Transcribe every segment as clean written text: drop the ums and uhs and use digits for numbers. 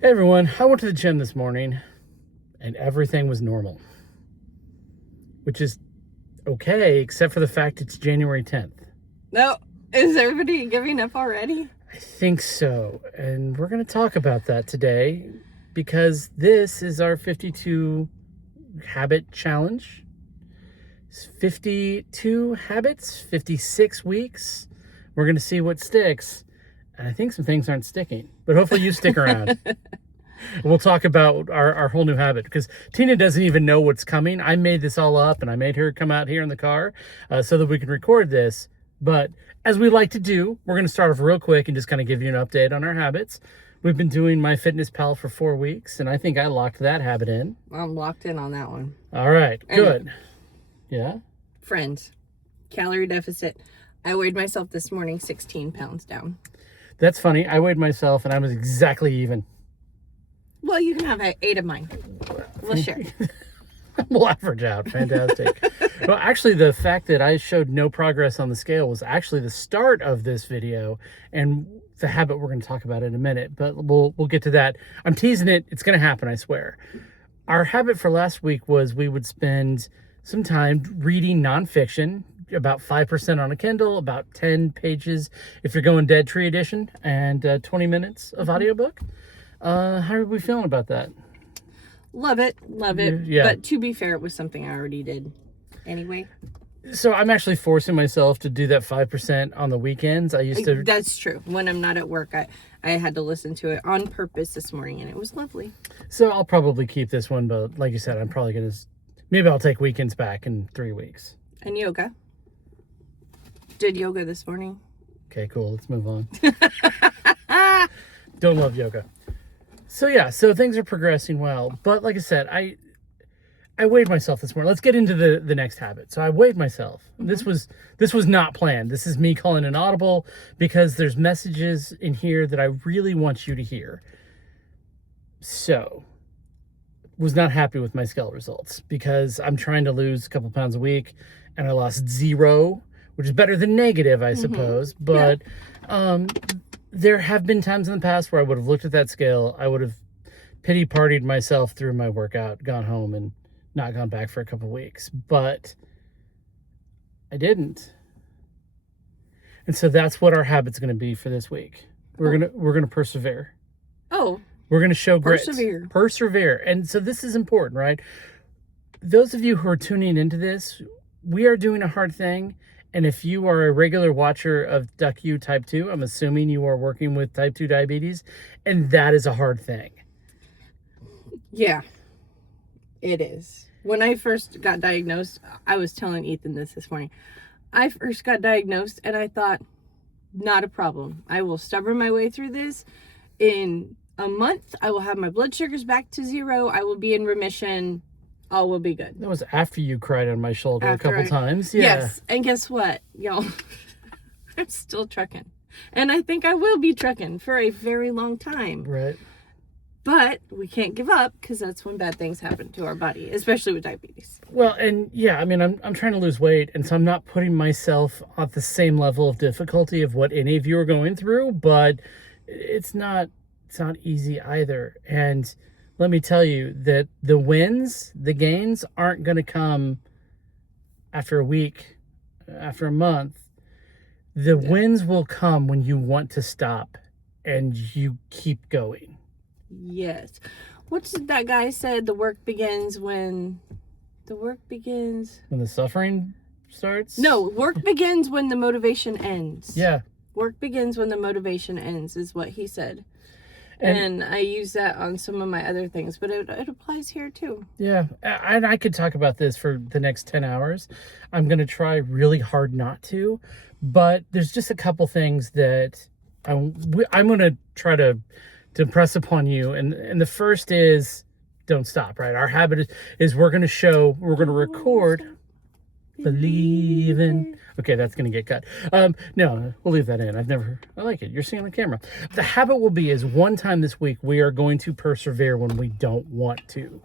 Hey everyone, I went to the gym this morning and everything was normal, which is okay, except for the fact it's January 10th. No, is everybody giving up already? I think so, and we're going to talk about that today because this is our 52 habit challenge. It's 52 habits, 56 weeks. We're going to see what sticks, and I think some things aren't sticking, but hopefully you stick around. We'll talk about our whole new habit because Tina doesn't even know what's coming. I made this all up and I made her come out here in the car so that we can record this. But as we like to do, we're going to start off real quick and just kind of give you an update on our habits. We've been doing MyFitnessPal for 4 weeks, and I think I locked that habit in. I'm locked in on that one. All right, good. Yeah? Friends, calorie deficit. I weighed myself this morning 16 pounds down. That's funny. I weighed myself and I was exactly even. Well, you can have 8 of mine. We'll share. We'll average out. Fantastic. Well, actually, the fact that I showed no progress on the scale was actually the start of this video and the habit we're going to talk about in a minute, but we'll get to that. I'm teasing it. It's going to happen, I swear. Our habit for last week was we would spend some time reading nonfiction, about 5% on a Kindle, about 10 pages if you're going Dead Tree Edition, and 20 minutes of audiobook. How are we feeling about that? Love it. Yeah. But to be fair, it was something I already did anyway. So I'm actually forcing myself to do that 5% on the weekends. I used to. That's true. When I'm not at work, I had to listen to it on purpose this morning, and it was lovely. So I'll probably keep this one, but like you said, I'm probably going to. Maybe I'll take weekends back in 3 weeks. And yoga. Did yoga this morning. Okay, cool. Let's move on. Don't love yoga. So yeah, so things are progressing well. But like I said, I weighed myself this morning. Let's get into the next habit. So I weighed myself. Mm-hmm. This was not planned. This is me calling an audible because there's messages in here that I really want you to hear. So, was not happy with my scale results because I'm trying to lose a couple pounds a week and I lost 0, which is better than negative, I suppose. But there have been times in the past where I would have looked at that scale, I would have pity partied myself through my workout, gone home, and not gone back for a couple weeks. But I didn't. And so that's what our habit's going to be for this week. We're gonna persevere. Oh. We're going to show grit. Persevere. And so this is important, right? Those of you who are tuning into this, we are doing a hard thing. And if you are a regular watcher of DuckU Type 2, I'm assuming you are working with Type 2 diabetes, and that is a hard thing. Yeah, it is. When I first got diagnosed, I was telling Ethan this morning. I first got diagnosed, and I thought, not a problem. I will stubborn my way through this. In a month, I will have my blood sugars back to 0. I will be in remission. All will be good. That was after you cried on my shoulder a couple times. Yeah. Yes. And guess what, y'all? I'm still trucking. And I think I will be trucking for a very long time. Right. But we can't give up because that's when bad things happen to our body, especially with diabetes. Well, and yeah, I mean, I'm trying to lose weight, and so I'm not putting myself at the same level of difficulty of what any of you are going through, but it's not easy either. And let me tell you that the gains aren't going to come after a week, after a month. The wins will come when you want to stop and you keep going. Yes. What's that guy said? The work begins when the suffering starts? No, work begins when the motivation ends. Yeah. Work begins when the motivation ends is what he said. And I use that on some of my other things, but it applies here too. Yeah, and I could talk about this for the next 10 hours. I'm going to try really hard not to, but there's just a couple things that I'm going to try to impress upon you. And the first is don't stop, right? Our habit is we're going to record believing. Okay, that's going to get cut. No, we'll leave that in. I like it. You're seeing on camera. The habit will be is one time this week, we are going to persevere when we don't want to.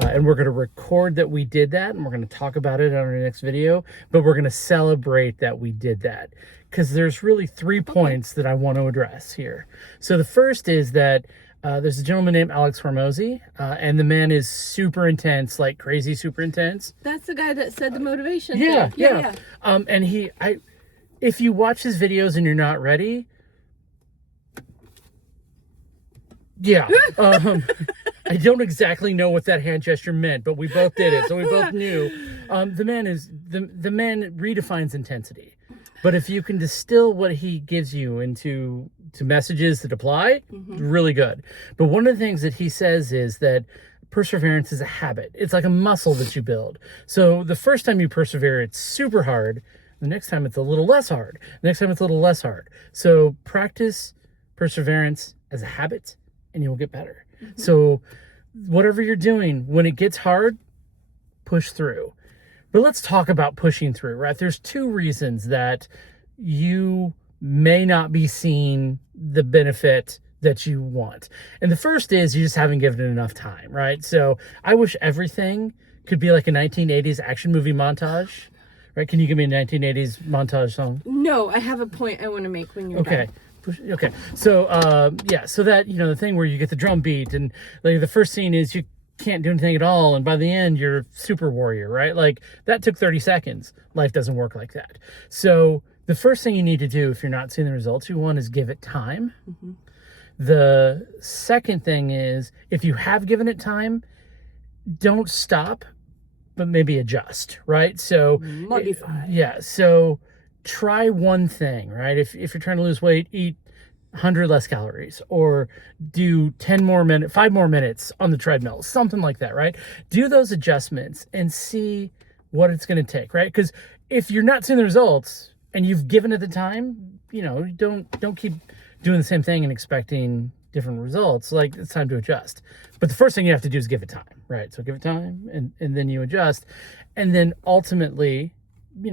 And we're going to record that we did that, and we're going to talk about it on our next video, but we're going to celebrate that we did that. Because there's really 3 points that I want to address here. So the first is that There's a gentleman named Alex Hormozy, and the man is super intense, like crazy super intense. That's the guy that said the motivation Yeah, thing. yeah. And if you watch his videos and you're not ready, yeah. I don't exactly know what that hand gesture meant, but we both did it, so we both knew. The man redefines intensity. But if you can distill what he gives you into messages that apply, really good. But one of the things that he says is that perseverance is a habit. It's like a muscle that you build. So the first time you persevere, it's super hard. The next time it's a little less hard. The next time it's a little less hard. So practice perseverance as a habit and you will get better. So whatever you're doing, when it gets hard, push through. But let's talk about pushing through, right? There's two reasons that you may not be seeing the benefit that you want. And the first is you just haven't given it enough time, right? So I wish everything could be like a 1980s action movie montage, right? Can you give me a 1980s montage song? No, I have a point I want to make when you're Okay. done. Okay. So, so that, the thing where you get the drum beat and like the first scene is you can't do anything at all. And by the end, you're super warrior, right? Like that took 30 seconds. Life doesn't work like that. So the first thing you need to do if you're not seeing the results you want is give it time. The second thing is if you have given it time, don't stop, but maybe adjust, right? So Modify. Yeah. So try one thing, right? If you're trying to lose weight, eat 100 less calories or do 5 more minutes on the treadmill, something like that, right? Do those adjustments and see what it's going to take, right? Because if you're not seeing the results and you've given it the time, don't keep doing the same thing and expecting different results. Like it's time to adjust. But the first thing you have to do is give it time, right? So give it time and then you adjust. And then ultimately,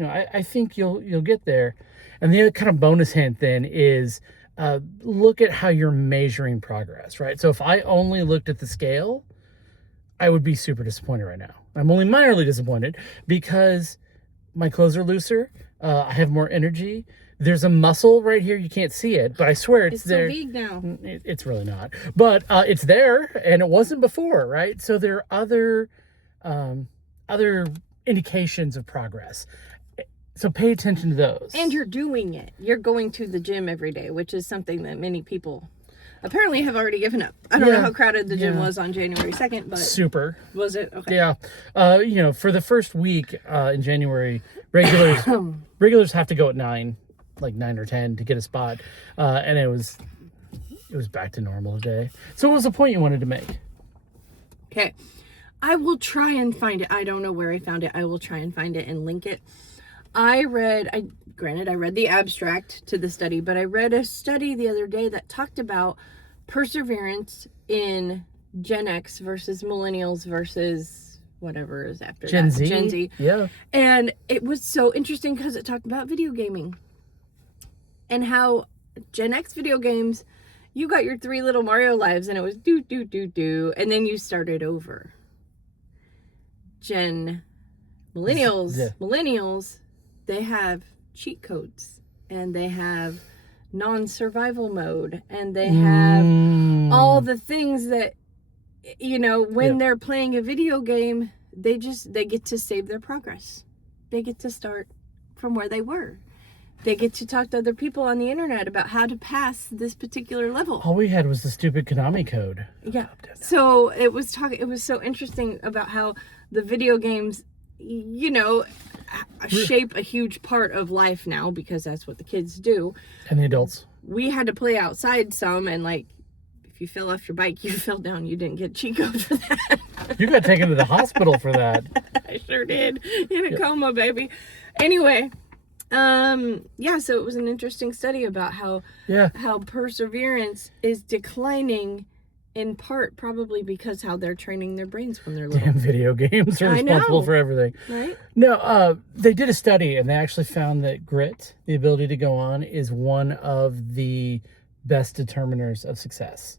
I think you'll get there. And the other kind of bonus hint then is look at how you're measuring progress, right? So if I only looked at the scale, I would be super disappointed right now. I'm only minorly disappointed because my clothes are looser. I have more energy. There's a muscle right here. You can't see it, but I swear it's there. It's so big now. It's really not, but it's there and it wasn't before, right? So there are other indications of progress. So pay attention to those. And you're doing it. You're going to the gym every day, which is something that many people apparently have already given up. I don't know how crowded the gym was on January 2nd, but super. Was it? Okay. Yeah. For the first week in January, regulars have to go at 9 or 10 to get a spot. And it was back to normal today. So what was the point you wanted to make? Okay. I will try and find it. I don't know where I found it. I will try and find it and link it. I read the abstract to the study, but I read a study the other day that talked about perseverance in Gen X versus millennials versus whatever is after Gen that. Z. Gen Z. Yeah. And it was so interesting because it talked about video gaming and how Gen X video games, you got your 3 little Mario lives and it was do, do, do, do. And then you started over. Millennials, they have cheat codes and they have non-survival mode and they have all the things that when they're playing a video game, they get to save their progress. They get to start from where they were. They get to talk to other people on the internet about how to pass this particular level. All we had was the stupid Konami code. Yeah. So it was so interesting about how the video games, shape a huge part of life now because that's what the kids do. And the adults. We had to play outside some and if you fell off your bike, you fell down, you didn't get cheat code for that. You got taken to the hospital for that. I sure did. In a coma, baby. Anyway, so it was an interesting study about how perseverance is declining in part probably because how they're training their brains when they're little. Damn video games are responsible for everything. Right? No, they did a study and they actually found that grit, the ability to go on, is one of the best determiners of success.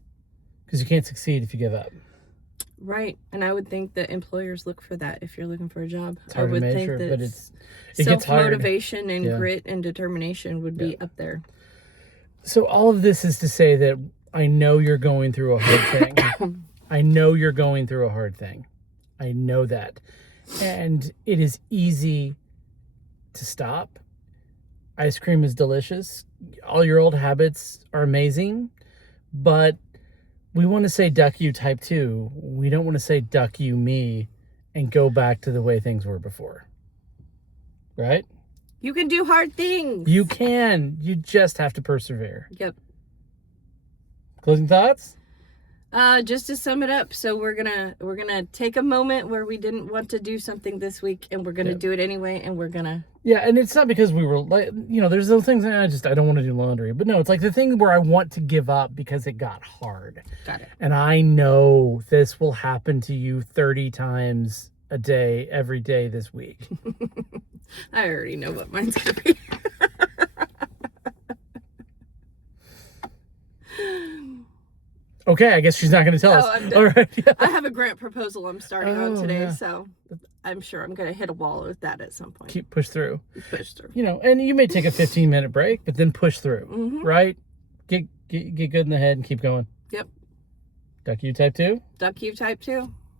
Because you can't succeed if you give up. Right. And I would think that employers look for that if you're looking for a job. It's hard I would to measure, think that but it gets hard. Self-motivation and grit and determination would be up there. So all of this is to say that I know you're going through a hard thing. I know you're going through a hard thing. I know that. And it is easy to stop. Ice cream is delicious. All your old habits are amazing. But we want to say duck you type 2. We don't want to say duck you me and go back to the way things were before. Right? You can do hard things. You can. You just have to persevere. Yep. Closing thoughts? Just to sum it up, so we're gonna take a moment where we didn't want to do something this week, and we're gonna do it anyway, and we're gonna. Yeah, and it's not because we were like, there's those things I don't want to do laundry, but no, it's like the thing where I want to give up because it got hard. Got it. And I know this will happen to you 30 times a day, every day this week. I already know what mine's gonna be. Okay, I guess she's not going to tell us. I'm done. All right. Yeah. I have a grant proposal I'm starting on today, yeah. so I'm sure I'm gonna hit a wall with that at some point. Keep push through. Push through. And you may take a 15-minute break, but then push through, right? Get good in the head and keep going. Yep. Duck you type 2? Duck you type 2.